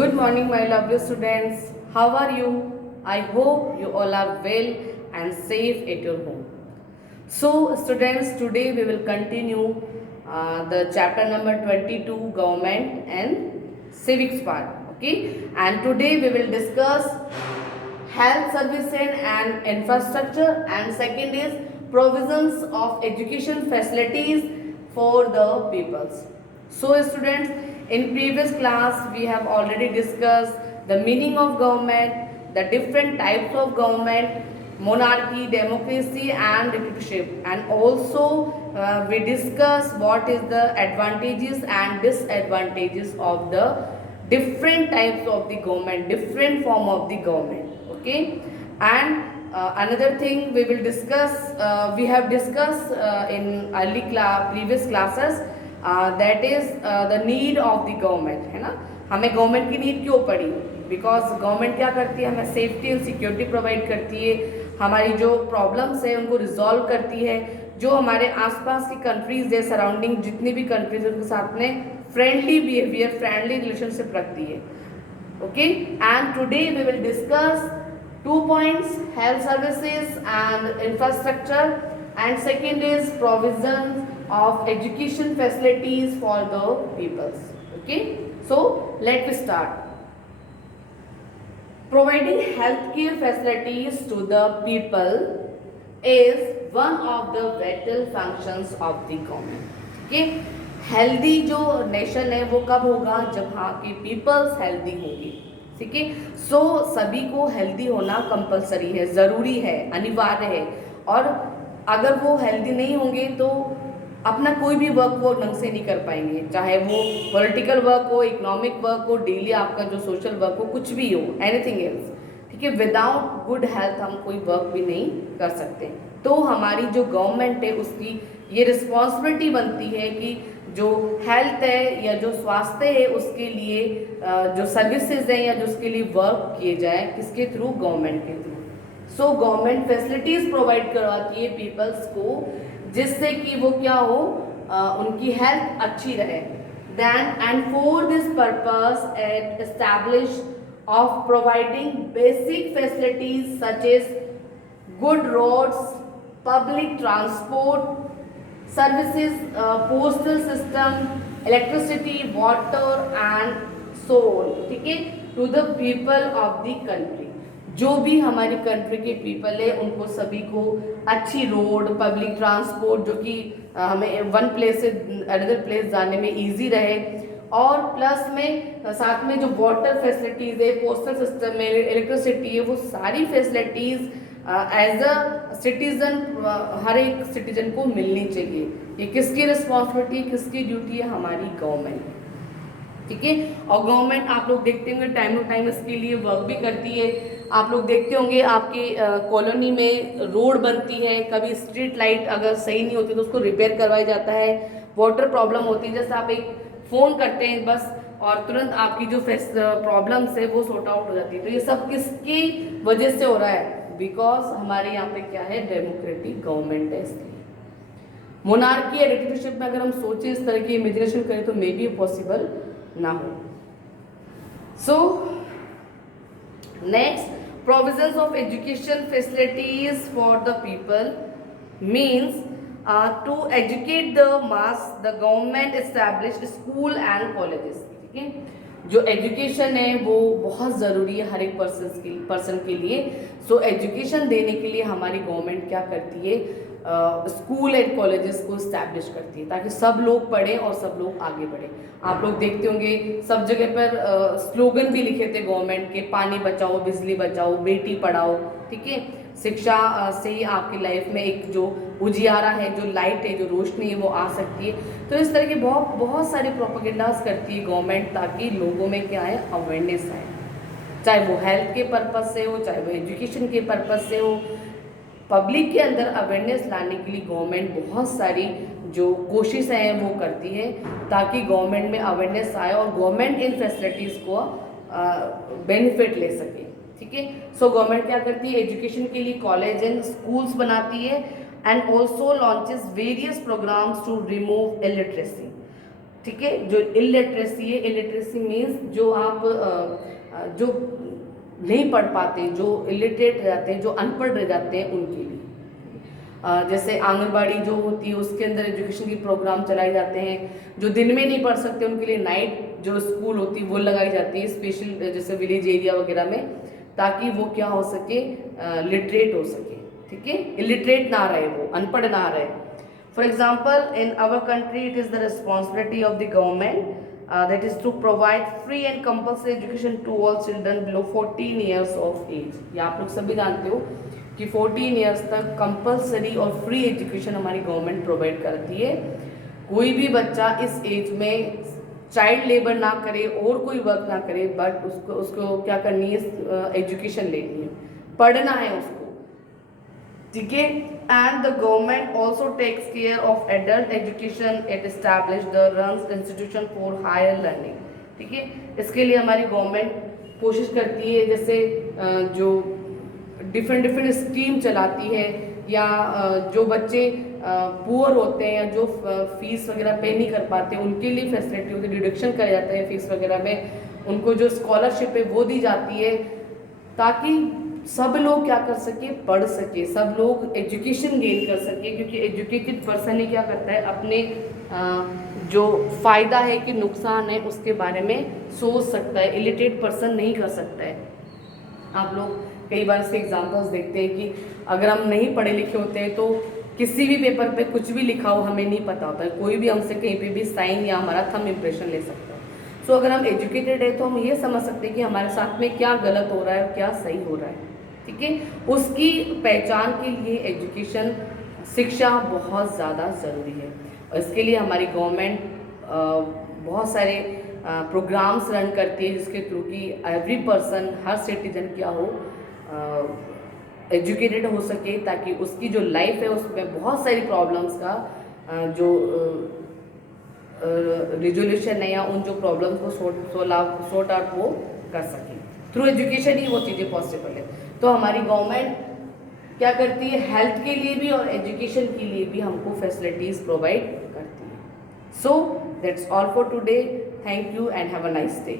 Good morning, my lovely students. How are you? I hope you all are well and safe at your home. So, students, today we will continue the chapter number 22, Government and Civics part. Okay, and today we will discuss health services and infrastructure, and second is provisions of education facilities for the peoples. So students, in previous class we have already discussed the meaning of government, the different types of government, monarchy, democracy and dictatorship, and also we discuss what is the advantages and disadvantages of the different types of the government, different form of the government. Okay, and another thing we will discuss, we have discussed in previous classes, that is the need of the government, है ना. हमें government की need क्यों पड़ी? Because government क्या करती है, हमें सेफ्टी एंड सिक्योरिटी प्रोवाइड करती है, हमारी जो प्रॉब्लम्स है उनको रिजॉल्व करती है, जो हमारे आसपास की कंट्रीज है, सराउंडिंग जितनी भी कंट्रीज है उनके साथ में फ्रेंडली बिहेवियर, फ्रेंडली रिलेशनशिप रखती है. Okay, and today we will discuss 2 points: health services and infrastructure, and second is provision of education facilities for the peoples. Okay, so let me start. Providing healthcare facilities to the people is one of the vital functions of the government. Okay, healthy जो nation है वो कब होगा? जब वहाँ के peoples healthy होंगे. ठीक है, सो सभी को हेल्दी होना कंपलसरी है, ज़रूरी है, अनिवार्य है. और अगर वो हेल्दी नहीं होंगे तो अपना कोई भी वर्क वो ढंग से नहीं कर पाएंगे, चाहे वो पॉलिटिकल वर्क हो, इकोनॉमिक वर्क हो, डेली आपका जो सोशल वर्क हो, कुछ भी हो, एनीथिंग एल्स. ठीक है, विदाउट गुड हेल्थ हम कोई वर्क भी नहीं कर सकते. तो हमारी जो गवर्नमेंट है उसकी ये रिस्पॉन्सिबिलिटी बनती है कि जो हेल्थ है या जो स्वास्थ्य है उसके लिए जो सर्विसेज हैं या जो उसके लिए वर्क किए जाए, किसके थ्रू? गवर्नमेंट के through. So government facilities provide करवाती है पीपल्स को, जिससे कि वो क्या हो, उनकी हेल्थ अच्छी रहे. Then and for this purpose at establish of providing basic facilities such as good roads, public transport services, postal system, electricity, water and so on. ठीक है, to the people of the country. जो भी हमारी country के people है उनको सभी को अच्छी रोड, पब्लिक ट्रांसपोर्ट, जो कि हमें वन प्लेस से अनदर प्लेस जाने में इजी रहे, और प्लस में साथ में जो वाटर फैसिलिटीज़ है, पोस्टल सिस्टम है, इलेक्ट्रिसिटी है, वो सारी फैसिलिटीज़ एज अ सिटीजन हर एक सिटीजन को मिलनी चाहिए. ये किसकी रिस्पॉन्सिबिलिटी, किसकी ड्यूटी है? हमारी गवर्नमेंट. ठीक है, और गवर्नमेंट आप लोग देखते होंगे टाइम टू टाइम इसके लिए वर्क भी करती है. आप लोग देखते होंगे आपके कॉलोनी में रोड बनती है, कभी स्ट्रीट लाइट अगर सही नहीं होती तो उसको रिपेयर करवाया जाता है. वाटर प्रॉब्लम होती है, जैसे आप एक फ़ोन करते हैं बस और तुरंत आपकी जो प्रॉब्लम्स है वो सॉर्ट आउट हो जाती है. तो ये सब किसकी वजह से हो रहा है? बिकॉज हमारे यहाँ पे क्या है, डेमोक्रेटिक गवर्नमेंट है. इसलिए मोनार्की या डिक्टेटरशिप में अगर हम सोचें, इस तरह की इमेजिनेशन करें तो मे बी पॉसिबल ना हो. So next, provisions of education facilities for the people means to educate the mass the government establish school and colleges. ठीक है, जो एजुकेशन है वो बहुत ज़रूरी है हर एक पर्सन के लिए. सो एजुकेशन देने के लिए हमारी गवर्नमेंट क्या करती है, स्कूल एंड कॉलेजेस को इस्टेब्लिश करती है ताकि सब लोग पढ़ें और सब लोग आगे बढ़ें. आप लोग देखते होंगे सब जगह पर स्लोगन भी लिखे थे गवर्नमेंट के, पानी बचाओ, बिजली बचाओ, बेटी पढ़ाओ. ठीक है, शिक्षा से ही आपकी लाइफ में एक जो उजियारा है, जो लाइट है, जो रोशनी है वो आ सकती है. तो इस तरह के बहुत सारे प्रोपेगेंडास करती है गवर्नमेंट ताकि लोगों में क्या है, अवेयरनेस आए, चाहे वो हेल्थ के पर्पज़ से हो, चाहे वो एजुकेशन के पर्पज़ से हो. पब्लिक के अंदर अवेयरनेस लाने के लिए गवर्नमेंट बहुत सारी जो कोशिशें हैं वो करती है ताकि गवर्नमेंट में अवेयरनेस आए और गवर्नमेंट इन फैसिलिटीज़ को बेनिफिट ले सके. ठीक है, सो गवर्नमेंट क्या करती है, एजुकेशन के लिए कॉलेज एंड स्कूल्स बनाती है, and also launches various programmes to remove illiteracy. ठीक है। जो इलिटरेसी है, इलिटरेसी मीन्स जो आप जो नहीं पढ़ पाते, जो इलिटरेट रह जाते हैं, जो अनपढ़ रह जाते हैं, उनके लिए जैसे आंगनबाड़ी जो होती है उसके अंदर एजुकेशन की प्रोग्राम चलाए जाते हैं। जो दिन में नहीं पढ़ सकते उनके लिए नाइट जो स्कूल होती है वो लगाई जाती है स्पेशल, जैसे विलेज एरिया वगैरह में, ताकि वो क्या हो सके, लिटरेट हो सके, ठीक है, इलिटरेट ना रहे, वो अनपढ़ ना रहे। For example in our country it is the responsibility of the government that is to provide free and compulsory education to all children below 14 years of age। ये आप लोग सभी जानते हो कि 14 इयर्स तक कंपलसरी और फ्री एजुकेशन हमारी गवर्नमेंट प्रोवाइड करती है। कोई भी बच्चा इस एज में चाइल्ड लेबर ना करे और कोई वर्क ना करे, बट उसको उसको क्या करनी है, एजुकेशन लेनी है, पढ़ना है उसको, ठीक है। And the government also takes care of adult education, it establish the runs institution for higher learning, ठीक है। इसके लिए हमारी गवर्नमेंट कोशिश करती है, जैसे जो डिफरेंट स्कीम चलाती है, या जो बच्चे पुअर होते हैं या जो फीस वगैरह पे नहीं कर पाते उनके लिए फैसिलिटी होती है, डिडक्शन करे जाते हैं फीस वगैरह में, उनको जो स्कॉलरशिप है वो दी जाती है, ताकि सब लोग क्या कर सके, पढ़ सके, सब लोग एजुकेशन गेन कर सके। क्योंकि एजुकेटेड पर्सन ही क्या करता है, अपने जो फ़ायदा है कि नुकसान है उसके बारे में सोच सकता है, इलिटरेट पर्सन नहीं कर सकता है। आप लोग कई बार इसके एग्जांपल्स देखते हैं कि अगर हम नहीं पढ़े लिखे होते हैं तो किसी भी पेपर पे कुछ भी लिखा हो हमें नहीं पता होता है, कोई भी हमसे कहीं पे भी साइन या हमारा थंब इम्प्रेशन ले सकता है। सो अगर हम एजुकेटेड है तो हम ये समझ सकते हैं कि हमारे साथ में क्या गलत हो रहा है और क्या सही हो रहा है, ठीक है। उसकी पहचान के लिए एजुकेशन, शिक्षा बहुत ज़्यादा ज़रूरी है, और इसके लिए हमारी गवर्नमेंट बहुत सारे प्रोग्राम्स रन करती है, जिसके थ्रू कि एवरी पर्सन, हर सिटीजन क्या हो, एजुकेटेड हो सके, ताकि उसकी जो लाइफ है उसमें बहुत सारी प्रॉब्लम्स का जो रिजोल्यूशन है या उन जो प्रॉब्लम्स को सॉर्ट आउट वो कर सके। थ्रू एजुकेशन ही वो चीज़ें पॉसिबल है। तो हमारी गवर्नमेंट क्या करती है, हेल्थ के लिए भी और एजुकेशन के लिए भी हमको फैसिलिटीज़ प्रोवाइड करती है। So that's all for today, thank you and have a nice day.